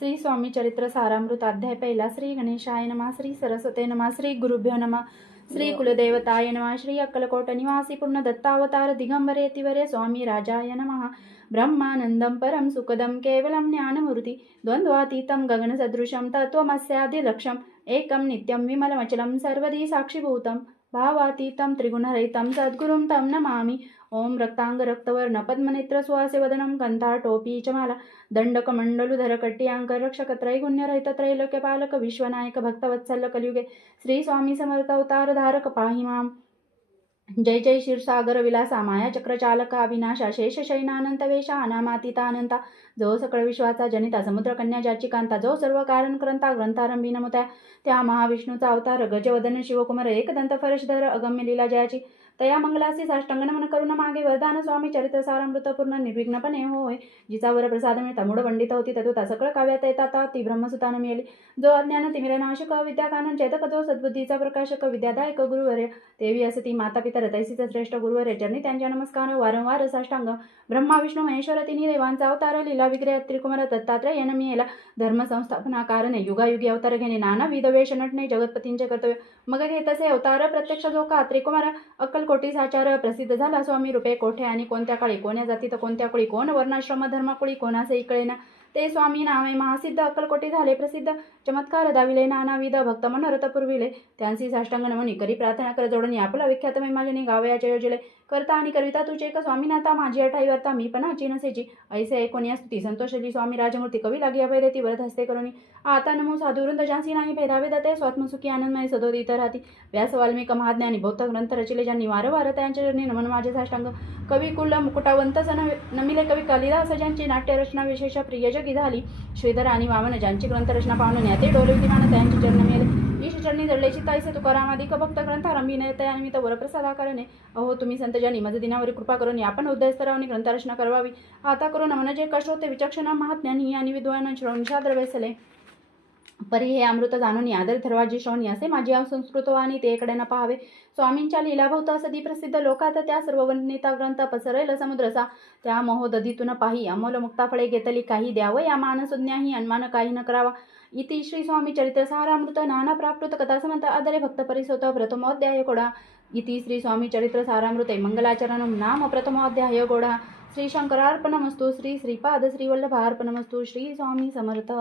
श्री स्वामी चरित्र सारामृत अध्याय पहिला। श्री गणेशाय नमः, श्री सरस्वते नमः, श्री गुरुभ्यो नमः, श्री कुलदेवताय नमः, श्री अक्कलकोट निवासी पूर्ण दत्तावतार दिगंबरे तिवरे स्वामी राजाय नमः। ब्रह्मानंदं परम सुखदं केवलं ज्ञानमूर्ति द्वंद्वातीतं गगनसदृशं तत्त्वमस्यादिलक्ष्यम् एकं नित्यं विमलमचलं सर्वदी साक्षिभूतं भावातीतं त्रिगुणरहितं सद्गुरुं तं नमामि। ओम रक्तांग रक्तवर्ण पद्मनेत्र सुहासे वदनं कंठाटोपी चमाला दंडकमंडलुधर कट्टियांक रक्षक त्रैगुण्यरहित त्रैलोक्यपालक विश्वनायक भक्तवत्सल कलियुगे श्री स्वामी समर्थ अवतार धारक पाहि मां। जय जय क्षीरसागर विलासा माया चक्रचालका विनाशा शेष शयनानंत वेशा अनामातीतानंता जो सकळ विश्वाचा जनिता समुद्र कन्या ज्याची कांता जो सर्व कारण करंता ग्रंथारंभी नमोत्या त्या महाविष्णूचा अवतार गजवदन शिवकुमार एकदंत फरशधर अगम्य लीला जयाची तया मंगलासी साष्टांग नमन करुण मागे वरदान स्वामी चरित्र सारामृत पूर्ण निर्विघ्नपणे होय। जिचा वर प्रसाद मिळता मूढ पंडित होती तत्वता सकळ काव्यात येतात ती ब्रह्मसुतान मिळाली। जो अज्ञान तिमिरनाशक विद्याकानन चेतक जो सद्बुद्धीचा प्रकाशक विद्यादायक गुरुवर्य देवी असती माता पितर तैसीच श्रेष्ठ गुरुवर्य चरणी त्यांच्या नमस्कार वारंवार साष्टांग। ब्रह्मा विष्णू महेश्वर तिन्ही देवांचा अवतार लीला विग्रह त्रिकुमार दत्तात्रय मिळेला धर्म संस्थापना कारणे युगायुगी अवतार घेणे नानाविध वेश नटणे जगतपतींचे कर्तव्य मग घेत असे अवतार प्रत्यक्ष जो का त्रिकुमार अक्कलकोटी साचार प्रसिद्ध झाला स्वामी रूपे कोठे आणि कोणत्या काळी कोण्या जातीत कोणत्या कुळी कोण वर्णाश्रम धर्मकुळी कोणासे कळेना ते स्वामी नामे महासिद्ध अक्कलकोटी झाले प्रसिद्ध चमत्कार दाविले नानाविध भक्त मनोरथ पुरविले त्यांची साष्टांग नमनी करी प्रार्थना कर जोडणी आपला विख्यात महिमाजनी गावयाचे योजले करता आणि कविता तुझे एक स्वामीनाथा माझी अठाई वर्ता मी पणाची नसेची ऐसे ऐकून या स्तुती संतोषली स्वामी राजमूर्ती कवी लागी अभय देती वरद हस्ते करुणी आता नमो साधुवृंद जानसी नाही भेदावे दते स्वात्मसुखी आनंदमय सदोदित राहती व्यास वाल्मिक महाज्ञानी बौद्ध ग्रंथ रचिले ज्यांनी वारंवार त्यांच्या चरणी नमन माझे साष्टांग कवी कुल मुकुटावंत नमिले कवी कालिदास ज्यांची नाट्यरचना विशेष प्रिय जगी झाली श्रीधर आणि वामन ज्यांची ग्रंथरचना पाहून ज्ञाते डोलविती मान त्यांची चरण मिळाले ईश चरणी जडले चित्ताईसे तुकारामादिक भक्त ग्रंथारंभी नयतयानिमित्त वरप्रसादा करणे अहो तुम्ही संत ज्यांनी मज दिनावरी कृपा करून आपण उदयस्तरावनी ग्रंथरचना करवावी आता करून नमन जे कष्ट होते विचक्षण महाज्ञानी आणि विद्वान श्रवणशाद्र वेसले परी हे अमृत जाणून आदर धर्वाजी श्रवणी असे माझी संस्कृत आणि तेकडे न पाहावे स्वामींच्या लीलाभोवता सदी प्रसिद्ध लोकात त्या सर्व वर्णिता ग्रंथ पसरेल समुद्रसा त्या मोहोदधीतून पाही अमोल मुक्ता फळे घेतली काही द्यावं या मानसुज्ञाही अन्मान काही न करावा इति श्री स्वामी चरित्र सारामृत नाना प्राप्त कथा समंत आदरे भक्त परिसोत प्रथमोध्याय गोडा इति श्री स्वामी चरित्र सारामृते मंगलाचरणं नाम प्रथमोध्याय गोडा श्री शंकरार्पणमस्तु श्री श्रीपाद श्री वल्लभार्पणमस्तु श्री स्वामी समर्थ।